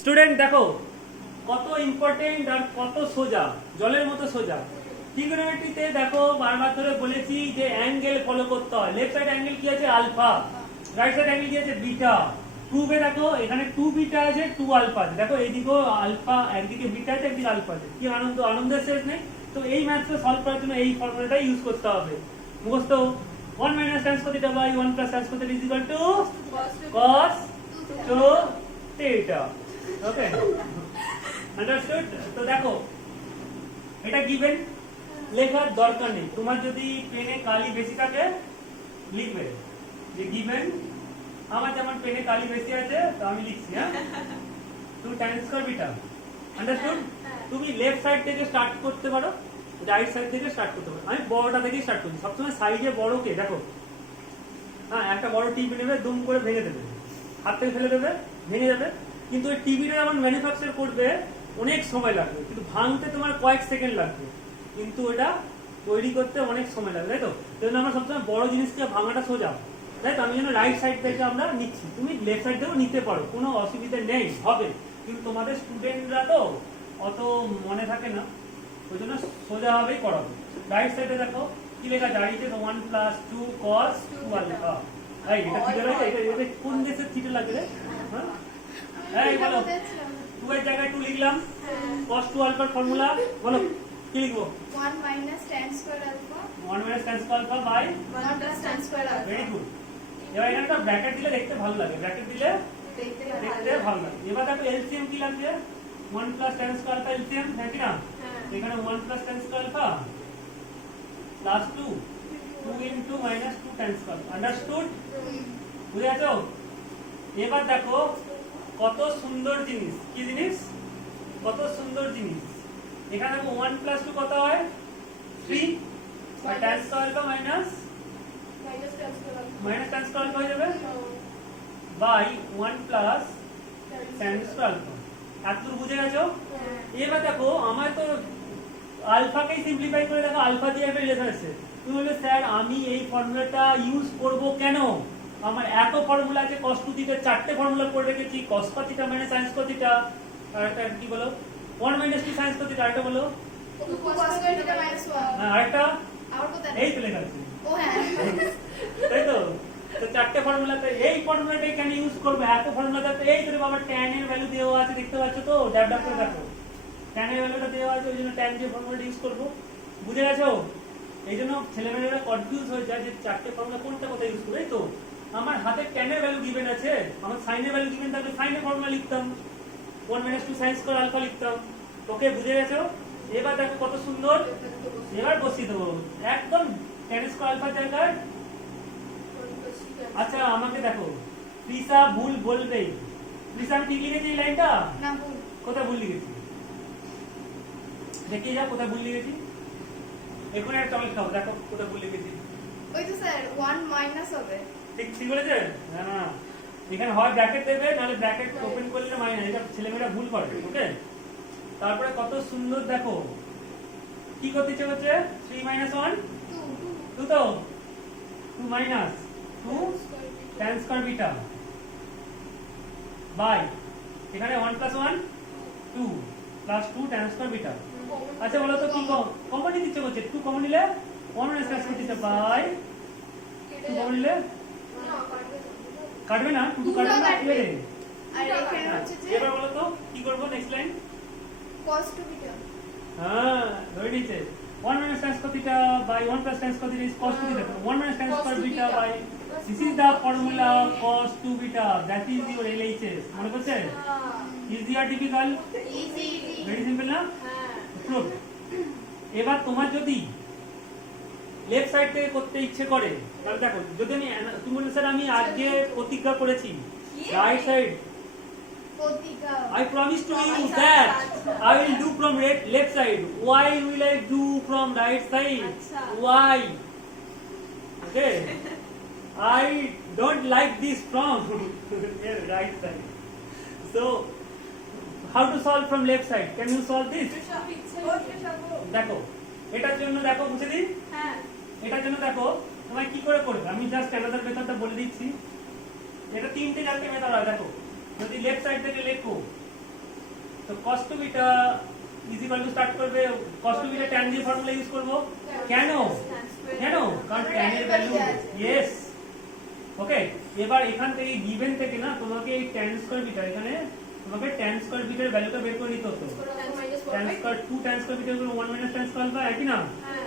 Student দেখো কত important আর কত সোজা জলের মতো সোজা। ট্রিগোনোমেট্রিতে দেখো বারবার ধরে বলেছি যে অ্যাঙ্গেল ফলো করতে হয়। লেফট সাইড অ্যাঙ্গেল কি আছে? আলফা রাইট সাইড অ্যাঙ্গেল কি আছে? বিটা টুবে দেখো এখানে টু বিটা আছে টু আলফা আছে। দেখো এইদিকেও আলফা একদিকে বিটা আছে একদিকে আলফা আছে। কি আনন্দ? আনন্দের শেষ নেই। তো এই ম্যাথটা সলভ করার জন্য এই ফর্মুলাটাই ইউজ করতে হবে। মুখস্থ। 1 minus tan square theta by 1 plus tan square theta is equal to cos 2 theta ওকে তো দেখো, এটা গিভেন লেখার দরকার নেই। তোমার যদি পেনে কালি বেশি থাকে, লিখবে। যে গিভেন আমার যেমন পেনে কালি বেশি আছে, তো আমি লিখছি হ্যাঁ? টু square beta আন্ডারস্টুড তুমি লেফট সাইড থেকে স্টার্ট করতে পারো রাইট সাইড থেকে স্টার্ট করতে পারো। আমি বড়টা থেকেই স্টার্ট করছি। সবসময় সাইডে বড়কে দেখো। হ্যাঁ একটা বড় টিভি নেবে, দুম করে ভেঙে দেবে। হাত থেকে ফেলে দেবে, ভেঙে যাবে কিন্তু ওই টিভিটা যেমন ম্যানুফ্যাকচার করবে, অনেক সময় লাগবে। কিন্তু ভাঙতে তোমার কয়েক সেকেন্ড লাগবে। কিন্তু ওটা তৈরি করতে অনেক সময় লাগবে, তাই তো? সেই জন্য আমরা সবসময় বড় জিনিসকে ভাঙাটা সোজা। তাই তো? আমি যেন রাইট সাইড থেকে আমরা নিচ্ছি। তুমি লেফট সাইড থেকেও নিতে পারো, কোনো অসুবিধা নেই, হবে। কিন্তু তোমাদের স্টুডেন্টরা তো অত মনে থাকে না। ওই জন্য সোজা ভাবেই করাবো রাইট সাইডে দেখো, কি লেখা দাঁড়িয়েছে one plus two cos two alpha এটা থিটা লাগে কোন দেশের থিটা লাগে রে? হ্যাঁ এই বলো। টু এর জায়গায় টু লিখলাম। কস টু আলফার ফর্মুলা বলো কি লিখব? 1 minus tan square alpha, one minus tan square alpha by 1 plus tan square alpha. Very good এবার এখানে একটা ব্র্যাকেট দিলে দেখতে ভালো লাগে। ব্র্যাকেট দিলে দেখতে ভালো লাগে। এবার দেখো এলসিএম কি লাগছে 1 plus tan square alpha LCM হ্যাঁ কি না? হ্যাঁ। এখানে 1 plus tan square alpha plus 2 2 into minus 2 tan square understood বুঝে আছো এবার দেখো কত সুন্দর জিনিস। কি জিনিস? কত সুন্দর জিনিস। এখানে দেখো 1 প্লাস 2 কত হয়? 3 আর tan square alpha minus minus tan square হয়ে যাবে? বাই 1 প্লাস tan স্কয়ার এতদূর বুঝে গেছো? হ্যাঁ। এবার দেখো আমার তো আলফাকেই সিম্পলিফাই করে দেখো আলফা দিয়ে একটা রিলেশন আছে। তুমি বলবে স্যার আমি এই ফর্মুলাটা ইউজ করব কেন? আমার এত ফর্মুলা আছে cos টু থিটা চারটে ফর্মুলা করে রেখেছি cos cos theta minus sin cos theta আর একটা কি বলো? 1 মাইনাস 2 sin কস থিটা আরেকটা বলো. হ্যাঁ, আরেকটা? এই তো লেখা আছে ও হ্যাঁ। তাই তো? তো চারটে ফর্মুলাতে এই ফর্মুলাটাই কেন ইউজ করবে? এত ফর্মুলাতে এই তোর বাবা ট্যান এর ভ্যালু দেওয়া আছে দেখতে পাচ্ছ তো? ড্যাব ড্যাব করে দেখো। ট্যান এর ভ্যালুটা দেওয়া আছে ওই জন্য ট্যান যে ফর্মুলাটা ইউজ করব। বুঝে গেছো? এই জন্য ছেলেমেয়েরা কনফিউজ হয়ে যায় যে চারটে ফর্মুলা কোনটা কোথায় ইউজ করবে এই তো? আমার হাতে ট্যানের ভ্যালু গিভেন আছে আমার সাইনের ভ্যালু গিভেন থাকলে সাইনের ফর্মুলা লিখতাম। ওয়ান মাইনাস টু সাইন্স করে আলফা লিখতাম। ওকে বুঝে গেছো? এবার দেখো কত সুন্দর। এবার বসিয়ে দেবো। একদম ট্যান স্কোয়ার আলফার জায়গায়। আচ্ছা আমাকে দেখো। প্রিসা ভুল বলবেই প্রিসা আমি ঠিক লিখেছি এই লাইনটা? না ভুল। কোথায় ভুল লিখেছি? দেখিয়ে যা কোথায় ভুল লিখেছি? এখন একটা চকলেট খাব দেখো কোথায় ভুল লিখেছি। ওই তো স্যার ওয়ান মাইনাস হবে। ঠিক ঠিক বলেছে না না। এখানে হয় ব্র্যাকেট দেবে নাহলে ব্র্যাকেট ওপেন করলে মাইনাস এটা ছেলেমেয়েরা ভুল করে ওকে? তারপরে কত সুন্দর দেখো। কি করতে ইচ্ছে করছে? Three minus one two two তো? Two minus two tan square beta by এখানে 1 plus 1 2 plus 2 tan square beta আচ্ছা বলো তো কি কমন নিতে ইচ্ছে করছে? 2 কমন নিলে 1 minus square beta by 2 common নিলে কাটবে না 2 কাটবে না কি হবে আর এখানে হচ্ছে যে এবার বলো তো কি করব next line cos two beta হ্যাঁ ধরে নিচে 1 minus tan square theta by 1 plus tan square theta is cos 2 theta 1 minus tan Cos square beta theta. by this is the formula cos 2 beta that is your LHS মনে করছে easy আর difficult easy very simple না হ্যাঁ. এবার তোমার যদি left side থেকে করতে ইচ্ছে করে তাহলে দেখো যদি আমি তুমি বললে স্যার আমি আজকে প্রতিজ্ঞা করেছি right side I promise to you that I will do from right, left side. Why will I do from right side? Why? Okay. I don't like this from right side. So, how to solve from left side? Can you solve this? দেখো এটার জন্য দেখো বুঝে হ্যাঁ এটার জন্য দেখো তোমায় কি করে করবে? আমি জাস্ট অ্যানাদার মেথডটা বলে দিচ্ছি। এটা তিনটে চারটে মেথড হয় দেখো। যদি লেফট সাইড থেকে লেখো তো cos two beta is equal to start করবে। cos টু বিটা tan দিয়ে ফর্মুলা ইউজ করব। কেন? কেন? কারণ tan এর ভ্যালু ইয়েস ওকে এবার এখান থেকে গিভেন থেকে না তোমাকে এই tan স্কয়ার বিটা এখানে তোমাকে tan স্কয়ার বিটার ভ্যালুটা বের করে নিতে হতো। Tan square 2 tan square beta 1 minus tan square বা একই না? হ্যাঁ।